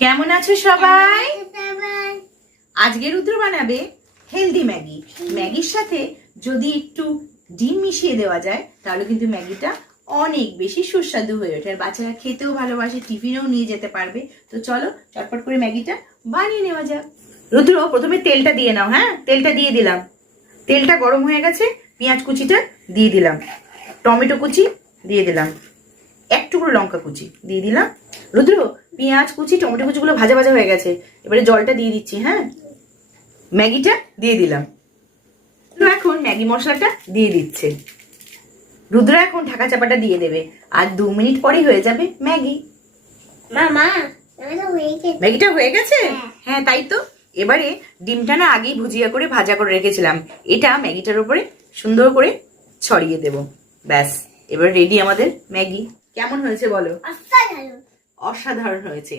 কেমন আছো সবাই? আজকে রুদ্র বানাবে হেলদি ম্যাগি। ম্যাগির সাথে যদি একটু ডিম মিশিয়ে দেওয়া যায় তাহলে কিন্তু ম্যাগিটা অনেক বেশি সুস্বাদু হয়ে ওঠে, আর বাচ্চারা খেতেও ভালোবাসে, টিফিনেও নিয়ে যেতে পারবে। তো চলো চটপট করে ম্যাগিটা বানিয়ে নেওয়া যাক। রুদ্র, প্রথমে তেলটা দিয়ে নাও। হ্যাঁ, তেলটা দিয়ে দিলাম। তেলটা গরম হয়ে গেছে, পেঁয়াজ কুচিটা দিয়ে দিলাম, টমেটো কুচি দিয়ে দিলাম, এক টুকরো লঙ্কা কুচি দিয়ে দিলাম। রুদ্র, পেঁয়াজ কুচি টমেটো কুচিগুলো ভাজা ভাজা হয়ে গেছে, এবারে জলটা দিয়ে দিচ্ছি। হ্যাঁ, ম্যাগিটা দিয়ে দিলাম। তো এখন ম্যাগি মশলাটা দিয়ে দিচ্ছে। রুদ্র এখন ঢাকা চাপাটা দিয়ে দেবে, আর 2 মিনিট পরেই হয়ে যাবে ম্যাগি। মামা ম্যাগিটা হয়ে গেছে? হ্যাঁ, তাই তো। এবারে ডিমটা না আগেই ভুজিয়া করে ভাজা করে রেখেছিলাম, এটা ম্যাগিটার উপরে সুন্দর করে ছড়িয়ে দেব। ব্যাস, এবার রেডি আমাদের ম্যাগি। কেমন হয়েছে বলো? অসাধারণ হয়েছে।